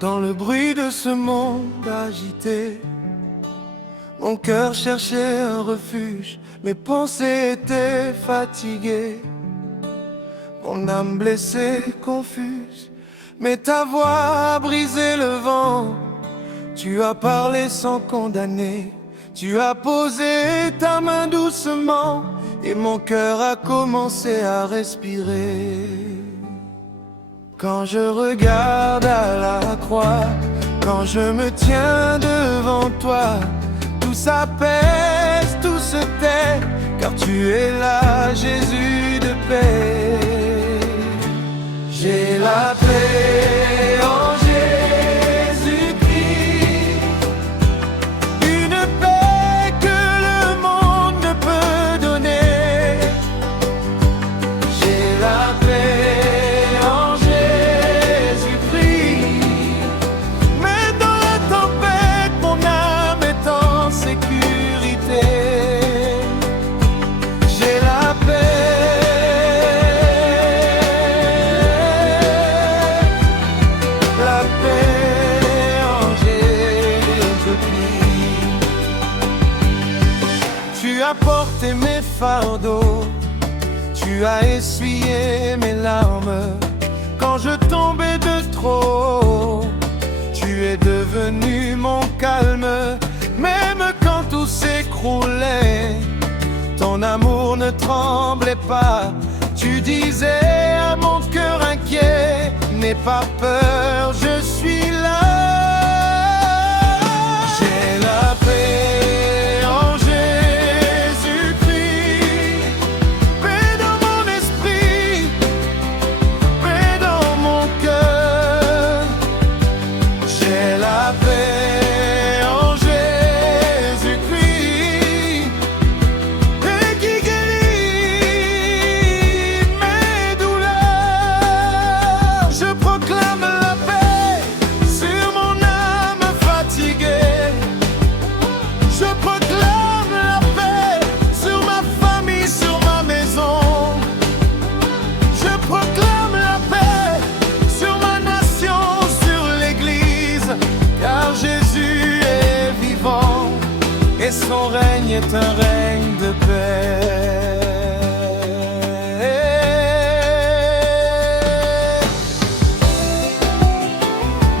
Dans le bruit de ce monde agité, mon cœur cherchait un refuge, mes pensées étaient fatiguées, mon âme blessée, confuse. Mais ta voix a brisé le vent, tu as parlé sans condamner, tu as posé ta main doucement, et mon cœur a commencé à respirer. Quand je regarde à la croix, quand je me tiens devant toi, tout s'apaise, tout se tait, car tu es là, Jésus de paix. J'ai la paix en Jésus-Christ, une paix que le monde ne peut donner. J'ai la paix en Jésus-Christ, mais dans la tempête, mon âme est en sécurité. J'ai la paix en Jésus-Christ. Tu as porté mes fardeaux, tu as essuyé mes larmes. Quand je tombais de trop, tu es devenu mon calme. Même quand tout s'écroulait, ton amour ne tremblait pas. Tu disais à mon cœur inquiet, n'aie pas peur, je suis là. J'ai la paix en Jésus-Christ, paix dans mon esprit, paix dans mon cœur. J'ai la paix en Jésus-Christ, et qui guérit mes douleurs. Je proclame la paix sur mon âme fatiguée. Je proclame la paix sur ma famille, sur ma maison. Je proclame la paix sur ma nation, sur l'église, car Jésus est vivant et son règne est un règne de paix.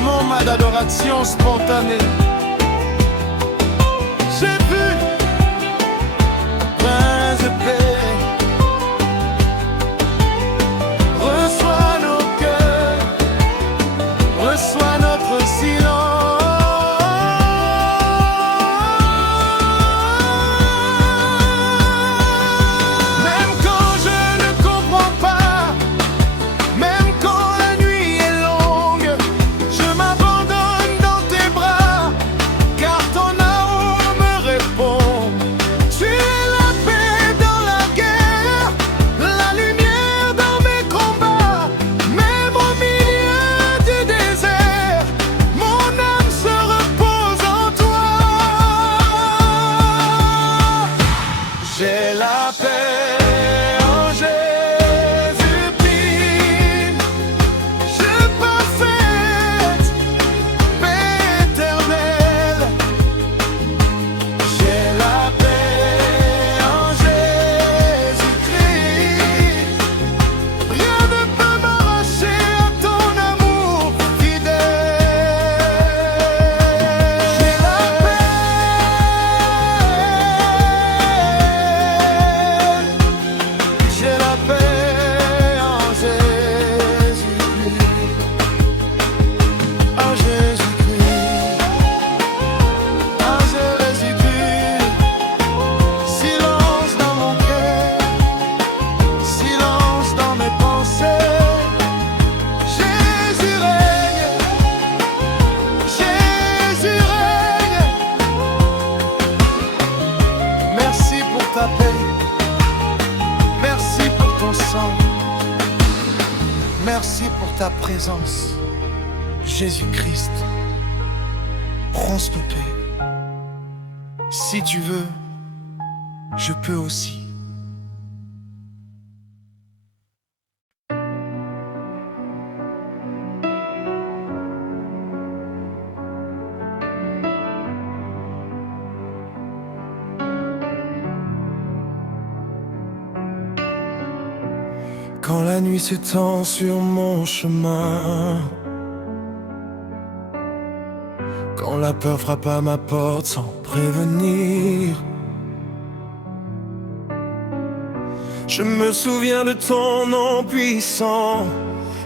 Moment d'adoration spontanée. J'ai vu Prince de paix. Reçois nos cœurs, reçois notre silence. Même quand je ne comprends pas, même quand la nuit est longue, je m'abandonne dans tes bras, car ton amour me répond. Tu es la paix dans la guerre, la lumière dans mes combats. Même au milieu du désert, mon âme se repose en toi. J'ai la paix en Jésus-Christ, je parfaite paix éternelle. J'ai la paix en Jésus-Christ, rien ne peut m'arracher à ton amour fidèle. J'ai la paix en Jésus-Christ, en Jésus-Christ, en Jésus-Christ. Silence dans mon cœur, silence dans mes pensées. Jésus règne, Jésus règne. Merci pour ta paix, merci pour ton sang, merci pour ta présence. Jésus-Christ, prends stopper. Si tu veux, je peux aussi. Quand la nuit s'étend sur mon chemin, quand la peur frappe à ma porte sans prévenir, je me souviens de ton nom puissant,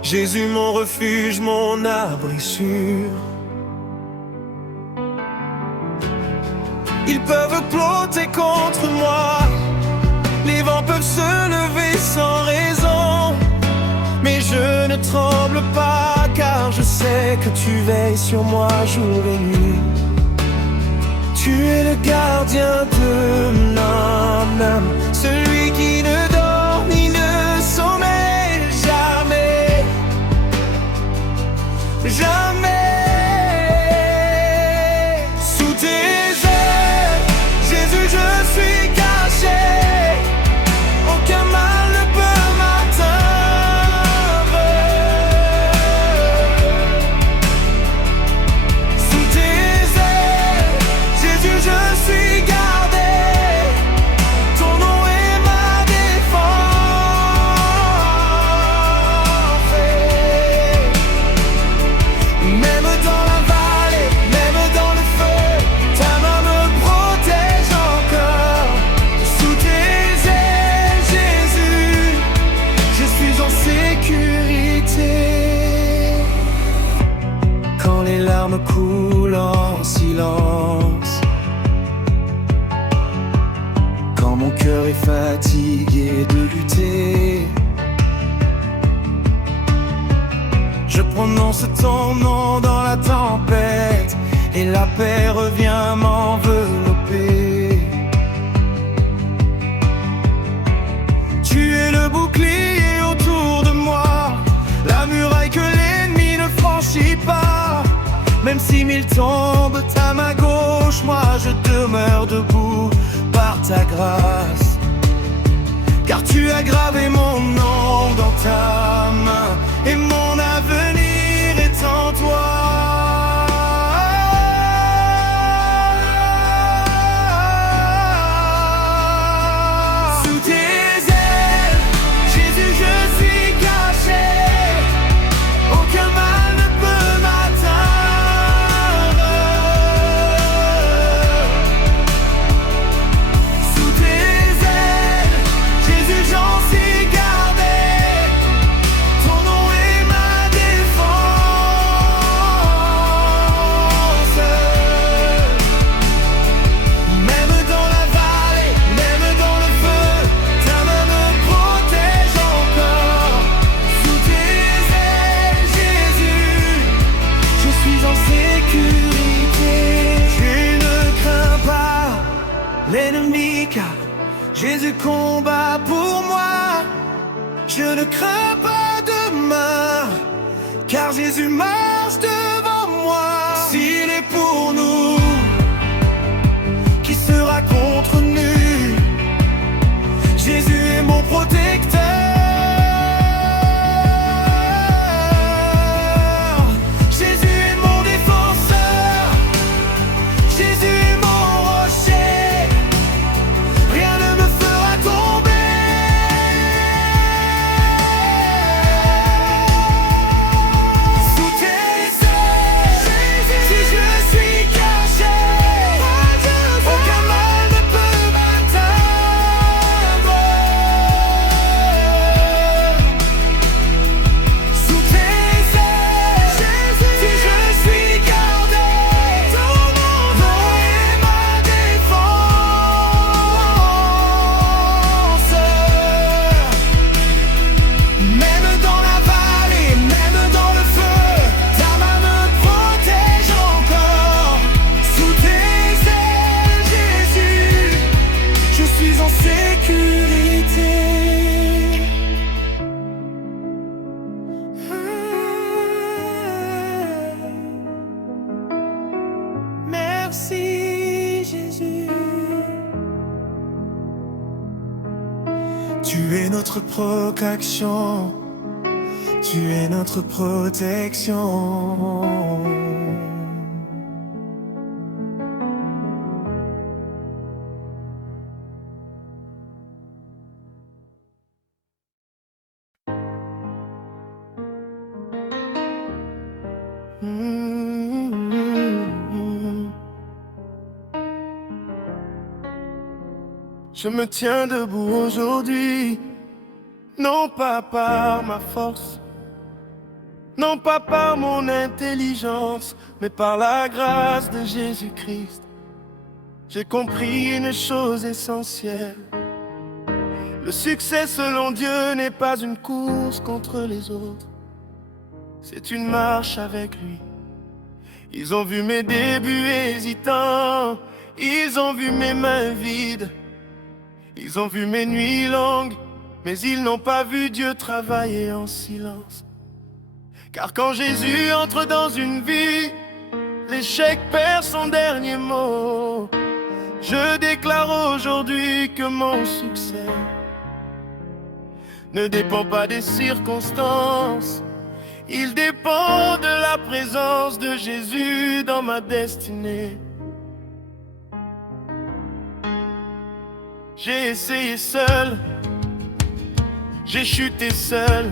Jésus mon refuge, mon abri sûr. Ils peuvent plotter contre moi, les vents peuvent se lever sans raison, mais je ne tremble pas, car je sais que tu veilles sur moi jour et nuit. Tu es le gardien de mon âme, celui qui ne dort ni ne sommeille jamais, jamais. Sous tes ailes, Jésus, je suis caché, aucun mal ne peut m'atteindre. Sous tes ailes, Jésus, je suis gardé, ton nom est ma défense. Même dans la vallée, même dans le feu, ta main me protège encore. Sous tes ailes, Jésus, je suis en sécurité. Quand les larmes coulent en silence, quand mon cœur est fatigué de lutter, je prononce ton nom dans la tempête, et la paix revient m'envelopper. Tu es le bouclier autour de moi, la muraille que l'ennemi ne franchit pas. Même si mille tombent à ma gauche, moi je demeure debout par ta grâce. Car tu as gravé mon nom dans ta main, et mon avenir est en toi. Sous tes ailes, Jésus, je suis caché, aucun mal ne peut m'atteindre. Sous tes ailes, Jésus, j'en suis gardé, ton nom est ma défense. Même dans la vallée, même dans le feu, ta main me protège encore. Sous tes ailes, Jésus, je suis en sécurité. Je ne crains pas l'ennemi, car Jésus combat pour moi. Je ne crains pas demain, car Jésus marche devant moi. S'il est pour nous, qui sera contre nous? Jésus est mon protecteur. Jésus est mon défenseur. Jésus est mon rocher. Rien ne me fera tomber. Sous tes ailes, si je suis caché, aucun mal ne peut m'atteindre. Sous tes ailes, si je suis gardé, ton nom est ma défense. Même dans la vallée, même dans le feu, ta main me protège encore. Sous tes ailes, Jésus, je suis en sécurité. Merci Jésus. Tu es notre protection, tu es notre protection. Je me tiens debout aujourd'hui, non pas par ma force, non pas par mon intelligence, mais par la grâce de Jésus-Christ. J'ai compris une chose essentielle. Le succès selon Dieu n'est pas une course contre les autres, c'est une marche avec lui. Ils ont vu mes débuts hésitants, ils ont vu mes mains vides, ils ont vu mes nuits longues, mais ils n'ont pas vu Dieu travailler en silence. Car quand Jésus entre dans une vie, l'échec perd son dernier mot. Je déclare aujourd'hui que mon succès ne dépend pas des circonstances, il dépend de la présence de Jésus dans ma destinée. J'ai essayé seul, j'ai chuté seul,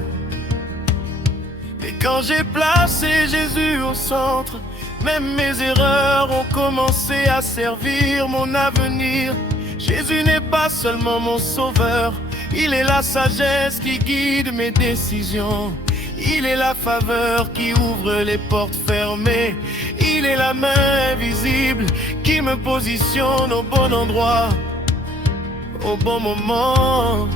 et quand j'ai placé Jésus au centre, même mes erreurs ont commencé à servir mon avenir. Jésus n'est pas seulement mon sauveur, il est la sagesse qui guide mes décisions. Il est la faveur qui ouvre les portes fermées. Il est la main invisible qui me positionne au bon endroit, au bon moment.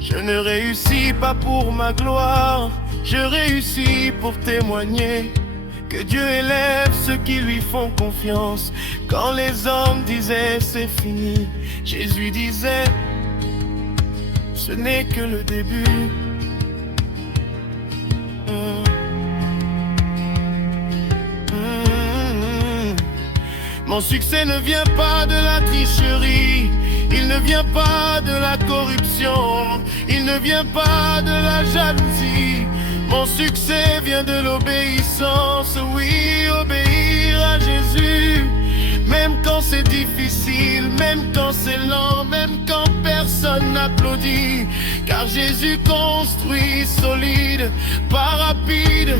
Je ne réussis pas pour ma gloire, je réussis pour témoigner que Dieu élève ceux qui lui font confiance. Quand les hommes disaient c'est fini, Jésus disait ce n'est que le début. Mon succès ne vient pas de la tricherie, il ne vient pas de la corruption, il ne vient pas de la jalousie. Mon succès vient de l'obéissance, oui, obéir à Jésus. Même quand c'est difficile, même quand c'est lent, même quand personne n'applaudit. Car Jésus construit solide, pas rapide.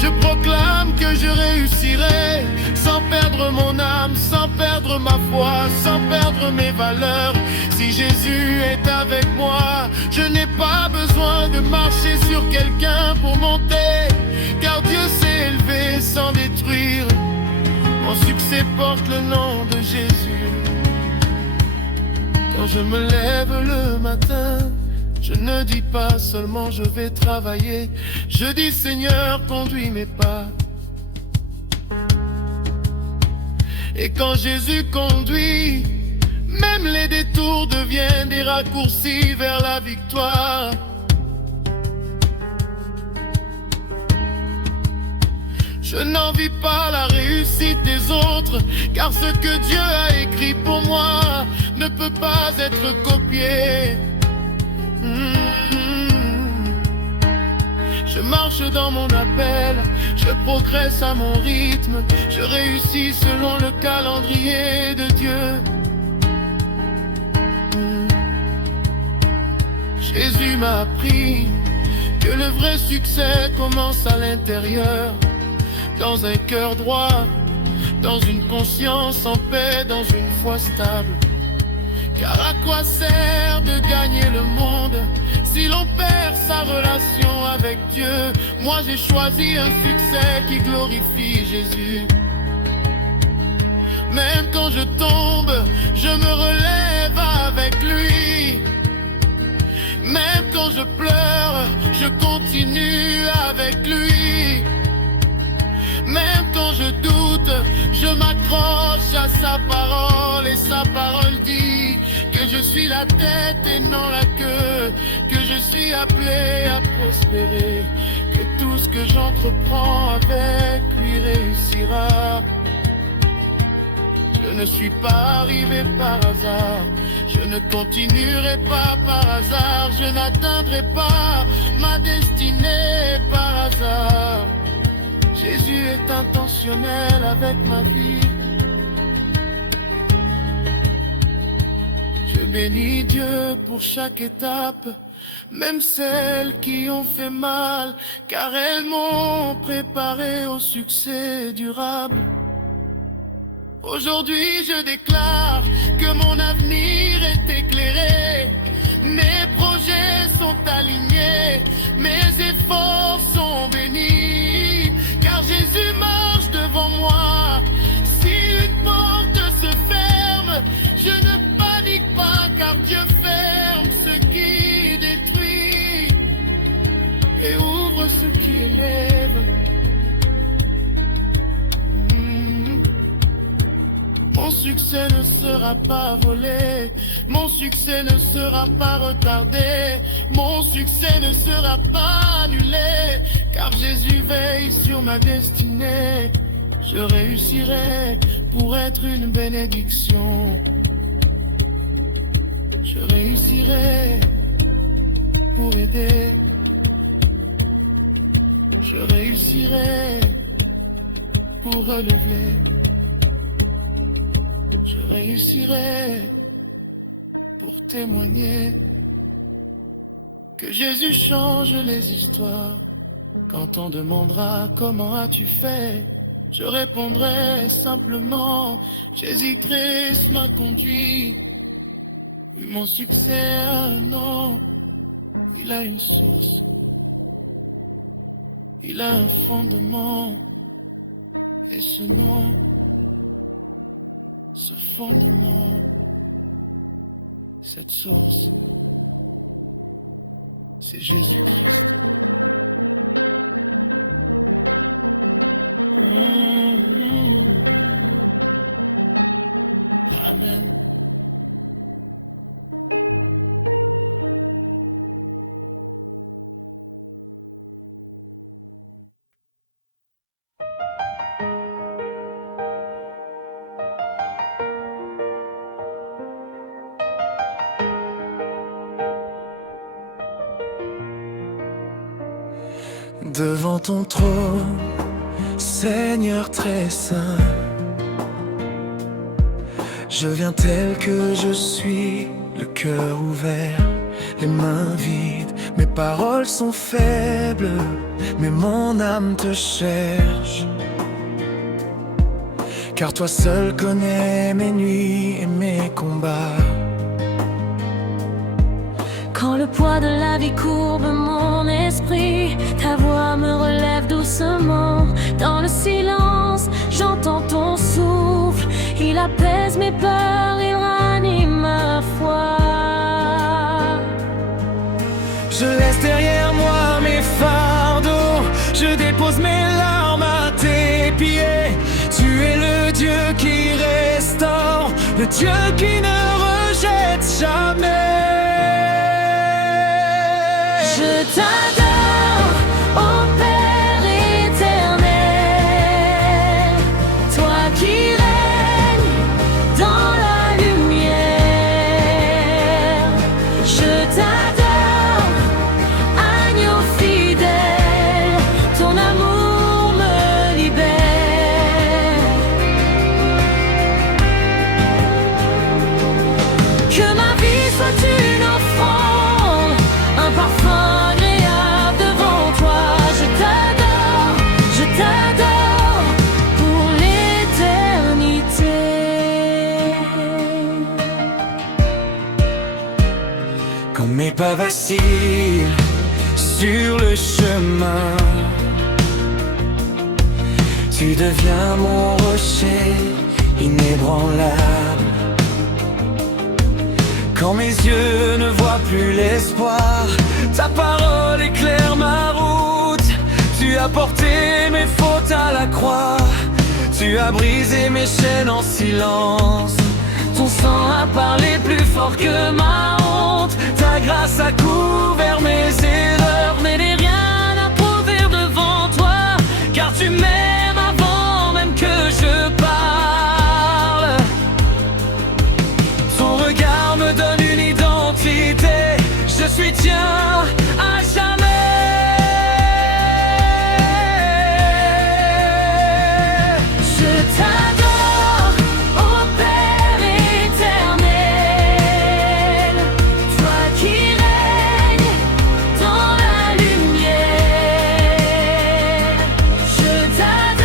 Je proclame que je réussirai, sans perdre mon âme, sans perdre ma foi, sans perdre mes valeurs. Si Jésus est avec moi, je n'ai pas besoin de marcher sur quelqu'un pour monter. Car Dieu s'est élevé sans détruire. Mon succès porte le nom de Jésus. Quand je me lève le matin, je ne dis pas seulement je vais travailler. Je dis Seigneur, conduis mes pas. Et quand Jésus conduit, même les détours deviennent des raccourcis vers la victoire. Je n'envie pas la réussite des autres, car ce que Dieu a écrit pour moi ne peut pas être copié. Je marche dans mon appel, je progresse à mon rythme, je réussis selon le calendrier de Dieu. Jésus m'a appris que le vrai succès commence à l'intérieur. Dans un cœur droit, dans une conscience en paix, dans une foi stable. Car à quoi sert de gagner le monde si l'on perd sa relation avec Dieu? Moi j'ai choisi un succès qui glorifie Jésus. Même quand je tombe, je me relève avec lui. Même quand je pleure, je continue avec lui. Même quand je doute, je m'accroche à sa parole. Et sa parole dit que je suis la tête et non la queue, que je suis appelé à prospérer, que tout ce que j'entreprends avec lui réussira. Je ne suis pas arrivé par hasard, je ne continuerai pas par hasard, je n'atteindrai pas ma destinée par hasard. Jésus est intentionnel avec ma vie. Je bénis Dieu pour chaque étape, même celles qui ont fait mal, car elles m'ont préparé au succès durable. Aujourd'hui je déclare que mon avenir est éclairé. Mes projets sont alignés, mes efforts sont bénis, car Jésus marche devant moi. Si une porte se ferme, je ne panique pas, car Dieu ferme ce qui détruit et ouvre ce qui élève. Mon succès ne sera pas volé, mon succès ne sera pas retardé, mon succès ne sera pas annulé, car Jésus veille sur ma destinée. Je réussirai pour être une bénédiction. Je réussirai pour aider. Je réussirai pour relever. Je réussirai pour témoigner que Jésus change les histoires. Quand on demandera comment as-tu fait, je répondrai simplement, Jésus-Christ m'a conduit. Mon succès a un nom, il a une source, il a un fondement, et ce nom, ce fondement, cette source, c'est Jésus-Christ. Amen. Devant ton trône, Seigneur très saint, je viens tel que je suis, le cœur ouvert, les mains vides. Mes paroles sont faibles, mais mon âme te cherche. Car toi seul connais mes nuits et mes combats. Quand le poids de la vie courbe mon esprit, ta voix me relève doucement. Dans le silence, j'entends ton souffle. Il apaise mes peurs, il ranime ma foi. Je laisse derrière moi mes fardeaux, je dépose mes larmes à tes pieds. Tu es le Dieu qui restaure, le Dieu qui ne rejette jamais. Je t'adore, ô Père éternel, toi qui règnes dans la lumière. Je t'adore, agneau fidèle, ton amour me libère. Que ma vie soit une offrande, un parfum agréable devant toi. Je t'adore pour l'éternité. Quand mes pas vacillent sur le chemin, tu deviens mon rocher inébranlable. Quand mes yeux ne voient plus l'espoir, ta parole éclaire ma route. Tu as porté mes fautes à la croix, tu as brisé mes chaînes en silence. Ton sang a parlé plus fort que ma honte. Ta grâce a couvert mes erreurs. Mais n'ai rien à prouver devant toi, car tu m'aimes avant même que je parle. Ton regard me donne une identité, je suis tien à jamais. Je t'adore, ô Père éternel, toi qui règnes dans la lumière. Je t'adore.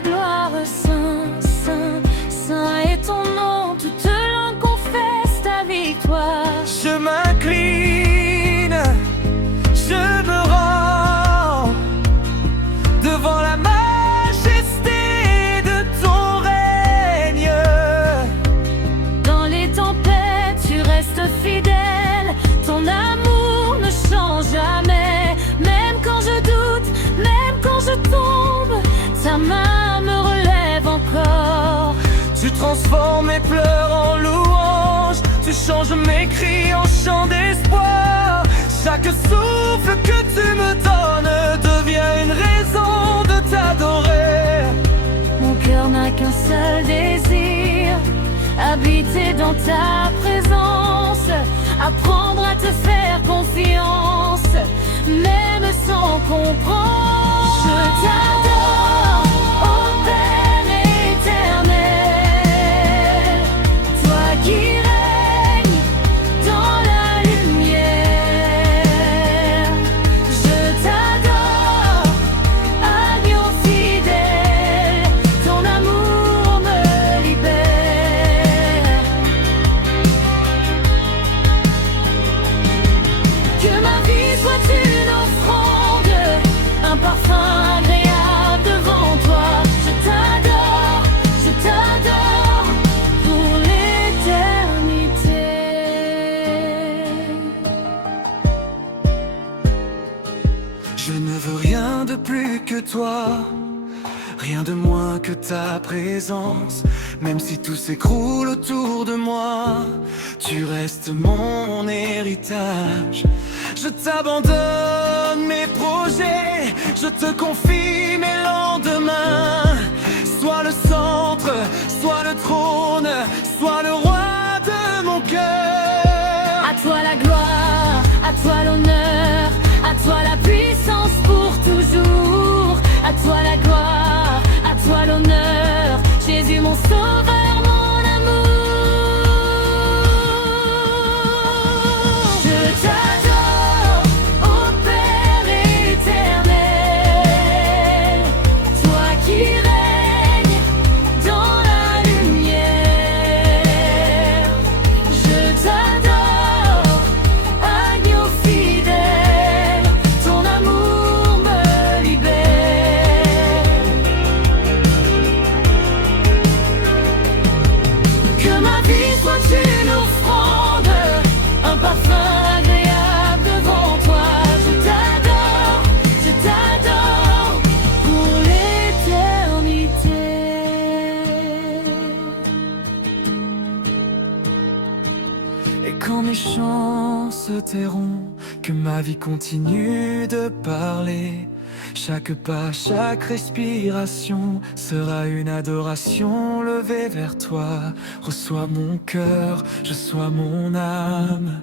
ta gloire, Saint, Saint, Saint est ton nom, toute langue confesse ta victoire. Je m'incline, je me rends devant la majesté de ton règne. Dans les tempêtes, tu restes fidèle, ton amour ne change jamais. Même quand je doute, même quand je tombe, ta main me relève encore. Tu transformes mes pleurs en louanges, tu changes mes cris en chants d'espoir. Chaque souffle que tu me donnes devient une raison de t'adorer. Mon cœur n'a qu'un seul désir, habiter dans ta présence, apprendre à te faire confiance, même sans comprendre. Je t'adore, ô Père éternel, toi qui règnes dans la lumière. Je t'adore, agneau fidèle, ton amour me libère. Que ma vie soit une offrande, un parfum agréable devant toi. Je t'adore pour l'éternité. Je ne veux rien de plus que toi, rien de moins que ta présence. Même si tout s'écroule autour de moi, tu restes mon héritage. Je t'abandonne mes projets, je te confie mes lendemains. Sois le centre, sois le trône, sois le roi de mon cœur. À toi la gloire, à toi l'honneur, à toi la puissance pour toujours. À toi la gloire, à toi l'honneur, Jésus mon sauveur, mon amour. Je t'adore, ô Père éternel, toi qui règnes dans la lumière. Je t'adore, agneau fidèle, ton amour me libère. Que ma vie soit une offrande, un parfum agréable devant toi. Je t'adore pour l'éternité. Et quand mes chants se tairont, que ma vie continue de parler. Chaque pas, chaque respiration sera une adoration levée vers toi. Reçois mon cœur, je sois mon âme.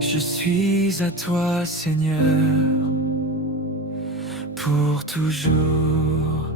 Je suis à toi, Seigneur, pour toujours.